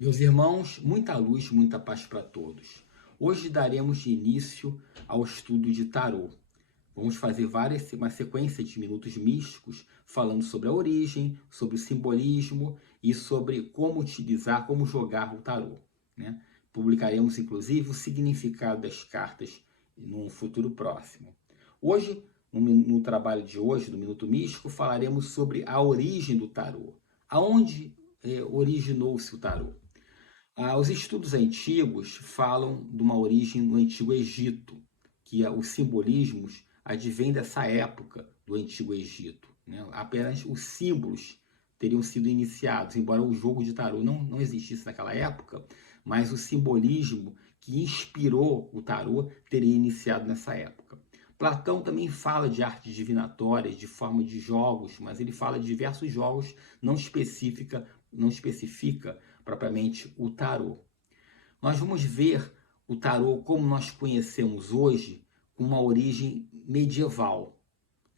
Meus irmãos, muita luz, muita paz para todos. Hoje daremos início ao estudo de tarô. Vamos fazer uma sequência de minutos místicos falando sobre a origem, sobre o simbolismo e sobre como utilizar, como jogar o tarô, né? Publicaremos inclusive o significado das cartas num futuro próximo. Hoje, no trabalho de hoje, do Minuto Místico, falaremos sobre a origem do tarô. Aonde originou-se o tarô? Os estudos antigos falam de uma origem no Antigo Egito, que os simbolismos advêm dessa época do Antigo Egito, né? Apenas os símbolos teriam sido iniciados, embora o jogo de tarô não existisse naquela época, mas o simbolismo que inspirou o tarô teria iniciado nessa época. Platão também fala de artes divinatórias, de forma de jogos, mas ele fala de diversos jogos, não especifica propriamente o tarô. Nós vamos ver o tarô como nós conhecemos hoje, com uma origem medieval.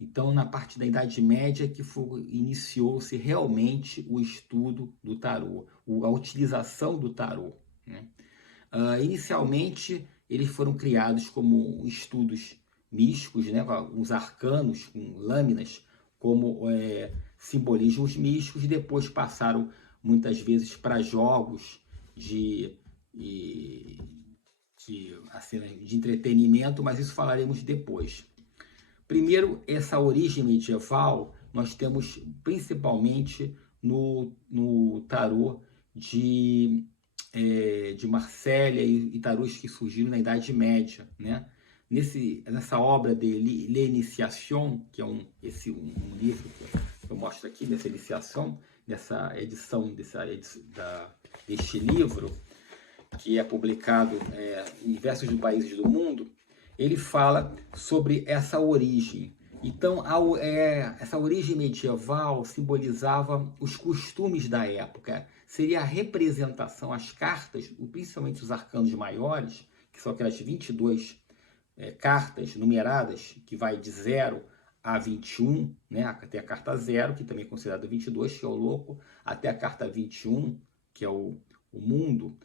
Então, na parte da Idade Média que iniciou-se realmente o estudo do tarô, a utilização do tarô, né? Inicialmente, eles foram criados como estudos místicos, né? Os arcanos, com lâminas, como simbolismos místicos, e depois passaram muitas vezes para jogos de, de entretenimento, mas isso falaremos depois. Primeiro, essa origem medieval nós temos principalmente no tarô de Marsella e tarôs que surgiram na Idade Média, né? Nessa obra de L'Initiation, que é um livro que eu mostro aqui, dessa iniciação, dessa edição deste livro, que é publicado em diversos países do mundo, ele fala sobre essa origem. Então, essa origem medieval simbolizava os costumes da época. Seria a representação, as cartas, principalmente os arcanos maiores, que são aquelas 22 cartas numeradas, que vai de 0 a 21, né, até a carta 0, que também é considerada 22, que é o louco, até a carta 21, que é o mundo.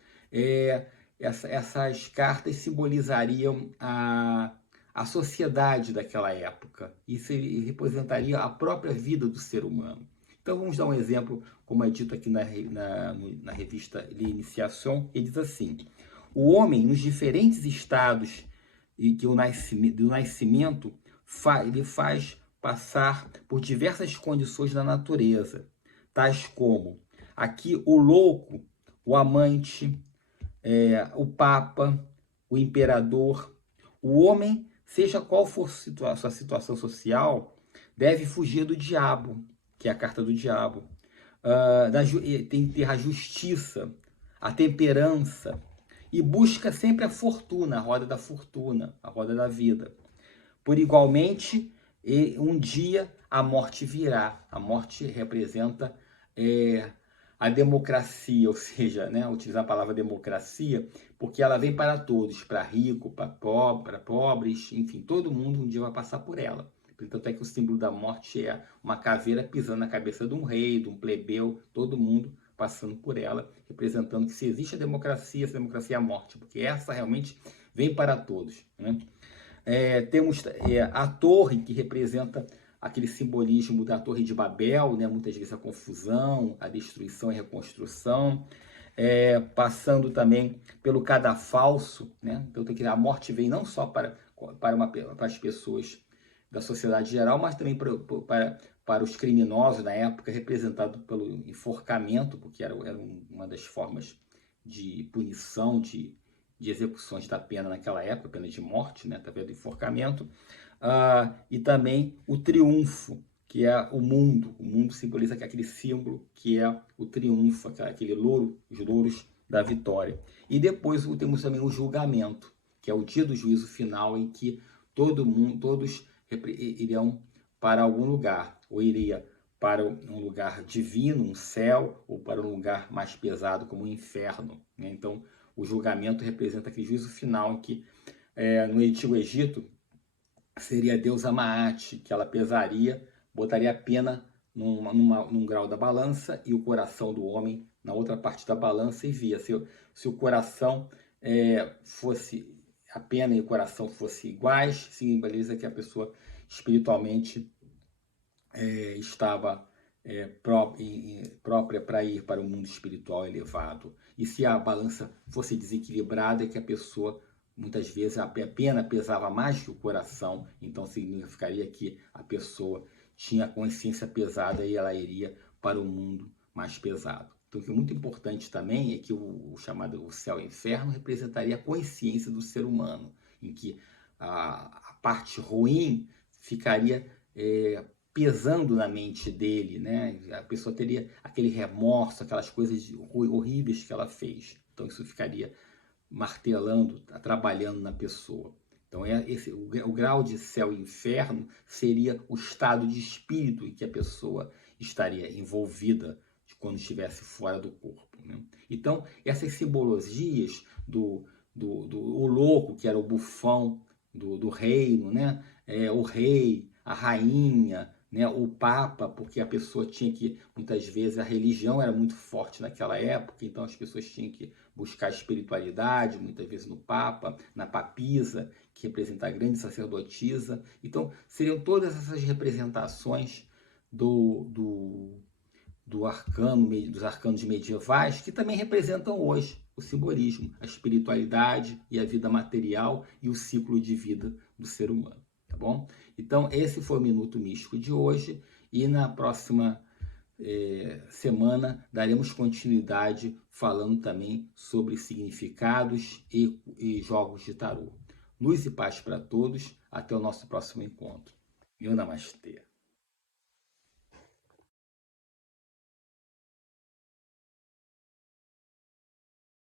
Essas cartas simbolizariam a sociedade daquela época e representaria a própria vida do ser humano. Então vamos dar um exemplo, como é dito aqui na revista L'Initiation, ele diz assim: o homem nos diferentes estados do nascimento ele faz passar por diversas condições da natureza, tais como aqui o louco, o amante, o papa, o imperador. O homem, seja qual for a sua situação social, deve fugir do diabo, que é a carta do diabo. Tem que ter a justiça, a temperança, e busca sempre a fortuna, a roda da fortuna, a roda da vida. Por igualmente, um dia a morte virá. A morte representa a democracia, ou seja, né, utilizar a palavra democracia, porque ela vem para todos, para rico, para pobres, enfim, todo mundo um dia vai passar por ela. Tanto é que o símbolo da morte é uma caveira pisando na cabeça de um rei, de um plebeu, todo mundo passando por ela, representando que se existe a democracia, essa democracia é a morte, porque essa realmente vem para todos, né? Temos a torre, que representa aquele simbolismo da Torre de Babel, né? Muitas vezes a confusão, a destruição e reconstrução, passando também pelo cadafalso, né? Então a morte vem não só para as pessoas da sociedade geral, mas também para os criminosos na época, representado pelo enforcamento, porque era uma das formas de punição, de execuções da pena naquela época, pena de morte, né, através do enforcamento, e também o triunfo, que é o mundo. O mundo simboliza aquele símbolo que é o triunfo, aquele louro, os louros da vitória. E depois temos também o julgamento, que é o dia do juízo final, em que todos iriam para algum lugar, ou iria para um lugar divino, um céu, ou para um lugar mais pesado, como o inferno, né? Então, o julgamento representa aquele juízo final em que, no Antigo Egito, seria a deusa Maat, que ela pesaria, botaria a pena num grau da balança e o coração do homem na outra parte da balança, e via se o coração fosse, a pena e o coração fossem iguais, simboliza que a pessoa espiritualmente estava própria para ir para o mundo espiritual elevado. E se a balança fosse desequilibrada, é que a pessoa, muitas vezes, a pena pesava mais que o coração, então significaria que a pessoa tinha a consciência pesada e ela iria para o mundo mais pesado. Então, o que é muito importante também é que o chamado o céu e o inferno representaria a consciência do ser humano, em que a parte ruim ficaria pesando na mente dele, né? A pessoa teria aquele remorso, aquelas coisas horríveis que ela fez. Então isso ficaria martelando, trabalhando na pessoa. Então o grau de céu e inferno seria o estado de espírito em que a pessoa estaria envolvida quando estivesse fora do corpo, né? Então essas simbologias o louco, que era o bufão do reino, né? O rei, a rainha, né? O papa, porque a pessoa tinha que, muitas vezes, a religião era muito forte naquela época, então as pessoas tinham que buscar espiritualidade, muitas vezes no papa, na papisa, que representa a grande sacerdotisa. Então seriam todas essas representações dos arcanos medievais, que também representam hoje o simbolismo, a espiritualidade e a vida material e o ciclo de vida do ser humano, tá bom? Então, esse foi o Minuto Místico de hoje, e na próxima semana daremos continuidade falando também sobre significados e jogos de tarô. Luz e paz para todos, até o nosso próximo encontro. Meu Namastê.